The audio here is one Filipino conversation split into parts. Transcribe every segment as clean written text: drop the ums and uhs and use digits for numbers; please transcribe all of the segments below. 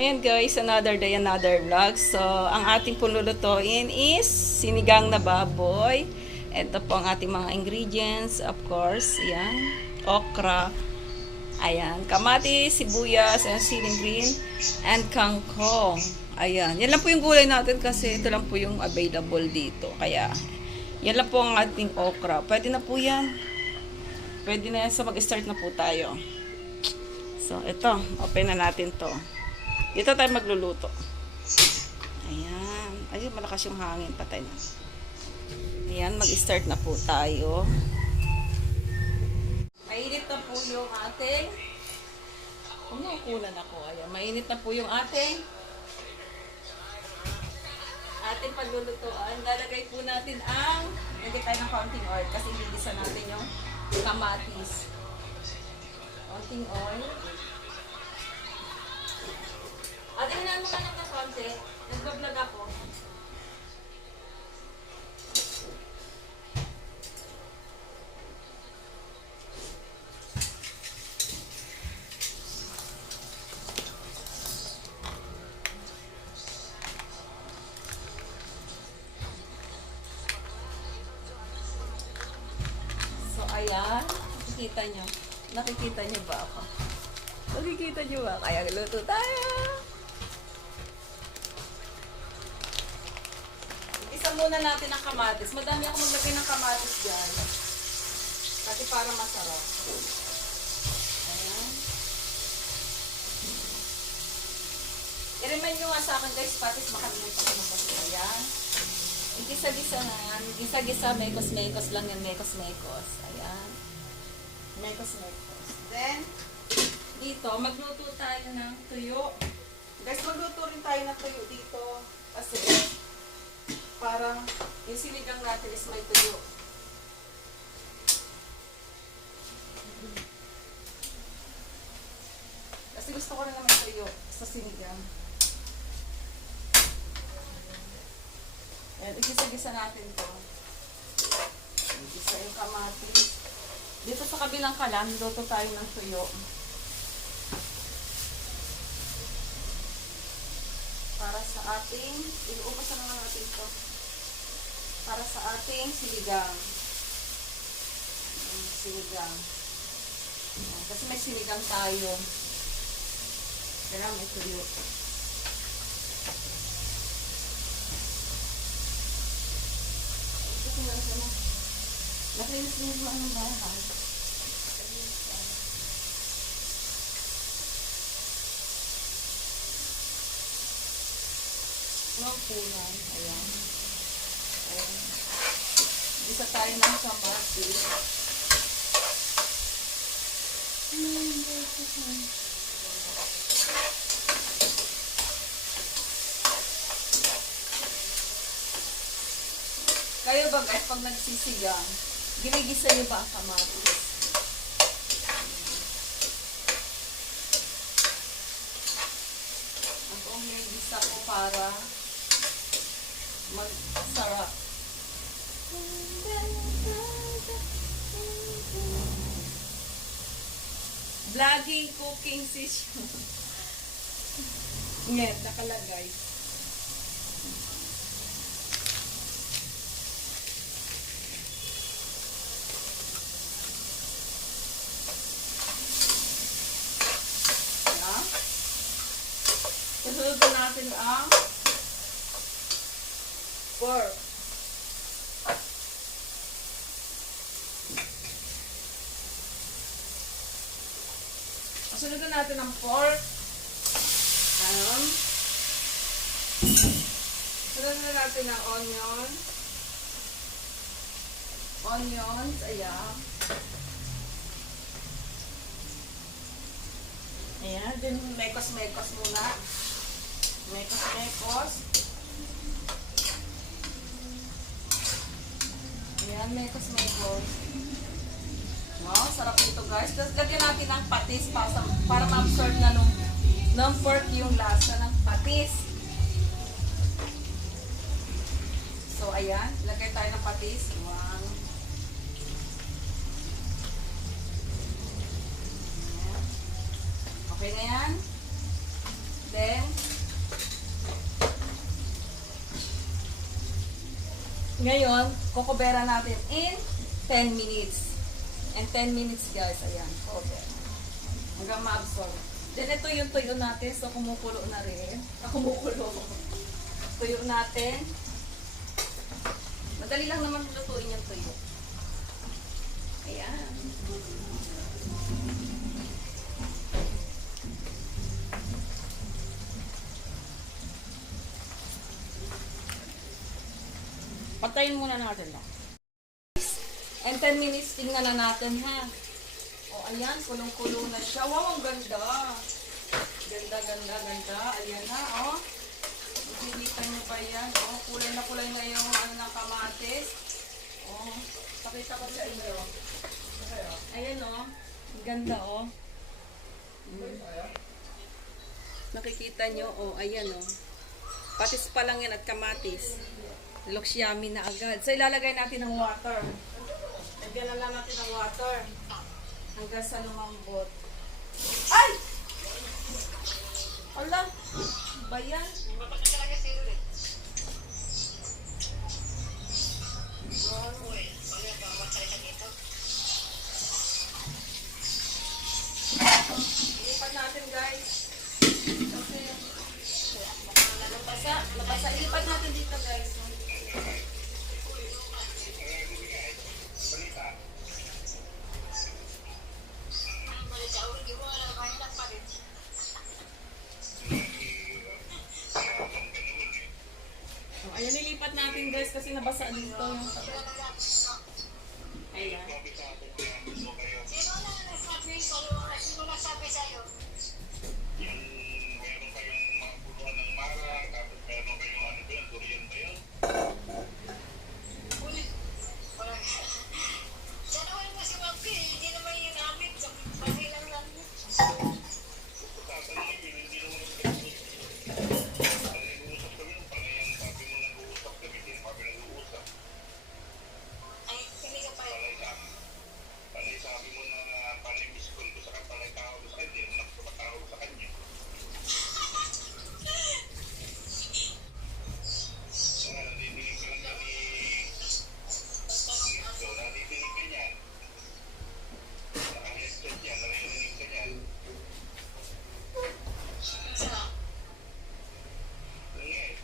Ayan guys, another day, another vlog. So, ang ating pululutuin is sinigang na baboy. Ito po ang ating mga ingredients. Of course, ayan, okra, ayan, kamatis, sibuyas, and siling green, and kangkong. Ayan, yan lang po yung gulay natin kasi ito lang po yung available dito. Kaya, yan lang po ang ating okra. Pwede na po yan. Pwede na yan. So, mag-start na po tayo. So, ito, open na natin to. Dito tayo magluluto. Ayan. Ayun, malakas yung hangin. Patay na. Ayan, mag-start na po tayo. Mainit na po yung ating... Umuukulan ako. Ayan, mainit na po yung ating paglulutuan. Lalagay po natin ang... Lagay tayo ng konting oil kasi gigisa natin yung kamatis. Konting oil. Tingnan mo ka lang ng konti. Nag-vlog ako. So, ayan. Nakikita nyo. Nakikita nyo ba ako? Nakikita nyo ba? Kaya luto tayo. Muna natin ang kamatis. Madami ako maglagay ng kamatis dyan. Kasi para masarap. Ayan. I-remind nyo nga sa akin guys, patis makalimutan ko na. Ayan. Igisa-gisa na yan. Gisa-gisa, mekos-mekos lang yan. Mekos-mekos. Ayan. Mekos-mekos. Then, dito, magluto tayo ng tuyo. Guys, magluto rin tayo ng tuyo dito. Kasi, parang yung sinigang natin is may tuyo. Kasi gusto ko rin naman tuyo sa sinigang. Ayan, igisa-gisa natin to. Igisa yung kamatis. Dito sa kabilang kalan, luto tayo ng tuyo. Para sa ating, iuupasan naman natin to. Para sa ating sinigang. Sinigang. Kasi may sinigang tayo. Kaya may tuyo. Nakalinis mo ang bahay. Punan. Ayan. Ayan. Isa tayo ng kamatis. Kayo ba guys, pag nagsisigang, ginigisa niyo ba ang kamatis? Ako ang ginigisa ko para magsarap. Vlogging, cooking session. Ngayon, nakalagay. Ayan. Susunod natin ang pork. Sunod natin ang pork. Sunod natin ang onion. Onions, ayan. Ayan, din mekos-mekos muna. Mekos-mekos. Ayan, mekos-mekos. Wow, sarap nito guys. Tapos lagyan natin ng patis para ma-absorb na ng pork yung lasa ng patis. So, ayan. Lagay tayo ng patis. Wow. Ayan. Okay na yan. Then, Ngayon, kukubera natin in 10 minutes. And 10 minutes guys, ayan, cover. Hanggang ma-absorb. Then ito yung tuyo natin, so kumukulo na rin. Kumukulo. Tuyo natin. Madali lang naman lutuin yung tuyo. Ayan. Patayin muna natin lang. And 10 minutes, tingnan na natin ha. O ayan, kulong-kulo na siya. Wow, ang ganda. Ganda, ganda, ganda. Ayan na, oh. Makikita niyo ba yan? Oh, kulay na yung ano ng kamatis. Oh, pakita ko sa inyo. Ayan, oh. Ang ganda, oh. Nakikita niyo, oh, ayan, oh. Patis pa lang yan at kamatis. Looks yummy na agad. So, ilalagay natin ng water. Lagyan na lang natin ng water. Hanggang sa lumambot. Ay! Ala! Ba yan? Ilipat natin guys. Kasi nabasa. Ilipat natin dito guys. Ayan, nilipat natin guys kasi nabasa dito yung ayan. Sino nagsabi sa'yo? Yung meron kayong mga puluhan ng mara, tapos meron kayong ano ba yan, durian ba yan? Sanawin mo si Mabki, hindi naman yung namin, sa pagkilang lang yun. Tatanungin yun, hindi naman yung nag-uusap kami, panayang sabi mo nag-uusap kami, hindi naman kami nag-uusap. Ay, hindi ka pa yun. Panay sabi mo na panay miskon ko sa panay tawag sa kanya, hindi naman ako tumatawag sa kanya. Nadidinig ka lang ni Nico, nadidinig ka niyan. Naka-headset niya, narinig ka niyan. Ngay.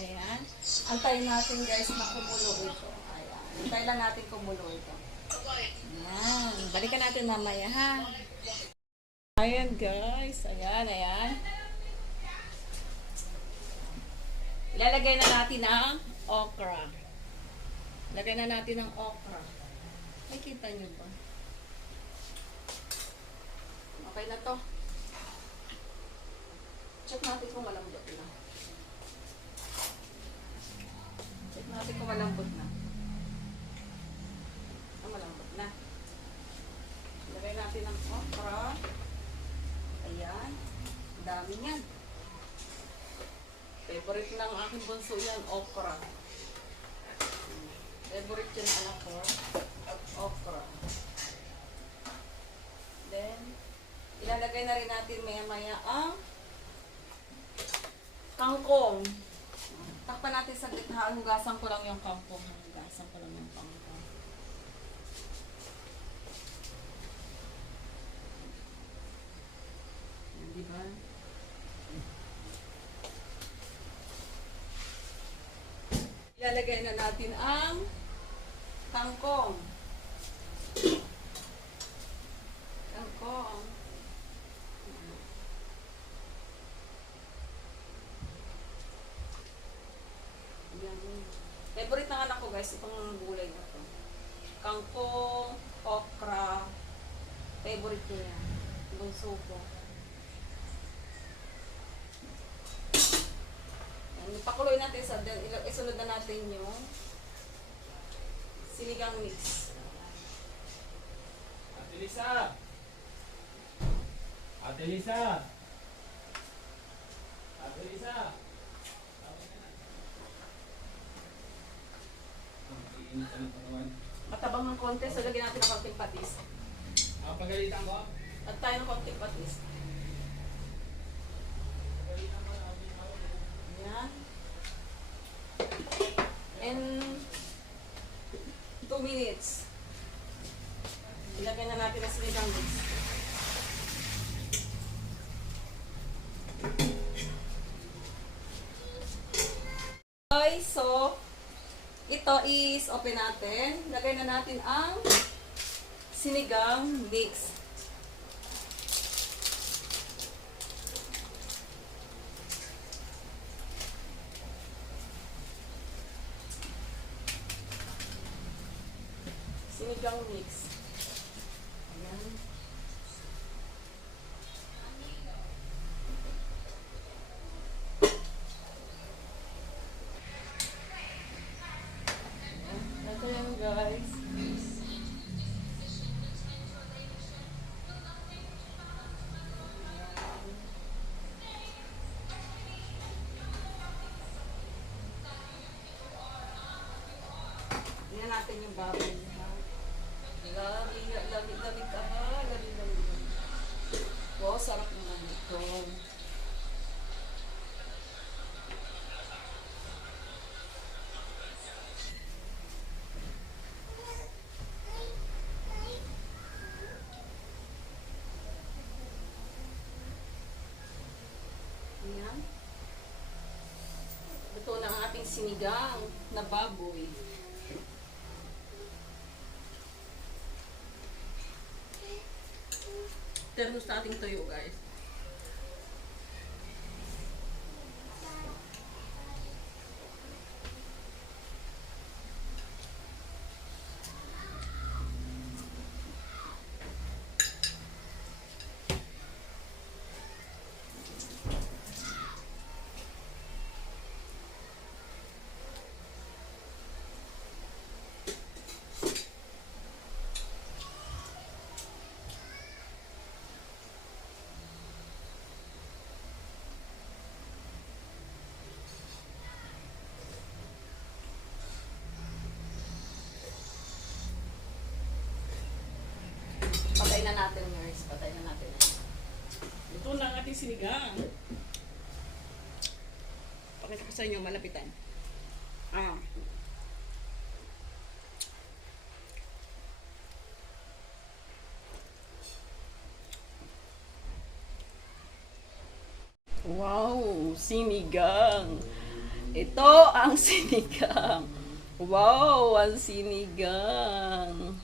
Ayan. Antayin natin guys na kumulo ito. Ayan. Antayin lang natin kumulo ito. Ayan. Balikan natin mamaya ha. Ayan guys. Ayan, ayan. Ilalagay na natin ang okra. Lagay na natin ang okra. Nakikita nyo ba? Okay na to. Check natin kung malambot na. Check natin kung malambot na. Malambot na. Lagay natin ang okra. Ayan. Ang dami yan. Favorite ng aking bunso yan, okra. Favorite yan ng anak ko. Okra. Then, ilalagay na rin natin maya-maya ang kangkong. Takpan natin sa gitna. Hugasan ko lang yung kangkong. Hugasan ko lang yung kangkong. Yan, diba? Ilalagay na natin ang kangkong. Kangkong. Yan. Favorite ng anak ko guys, itong gulay na to. Kangkong, okra. Favorite niya. Bunso ko. Ipakuloy natin sa isunod na natin yung sinigang mix. Ate Lisa! Ate Lisa! Ate Lisa! Matabang ng konti, so lagyan natin ng konting patis. Pagalitan ko? At tayo ng konting patis. 2 minutes. Ilagay na natin ang sinigang mix. Okay, so ito is open natin. Lagay na natin ang sinigang mix. Sinigang mix. Ayan. Ito yan, guys. Tingnan natin yung baboy. Lamig ka ha. Lamig. Wow, sarap naman ito. Ayan. Ito na ang ating sinigang na baboy. Termos sa ating tuyo, guys. Patay na natin, nurse. Patay na natin. Ito na ang ating sinigang. Pakita ko sa inyo, malapitan. Ah. Wow, sinigang. Ito ang sinigang. Wow, ang sinigang.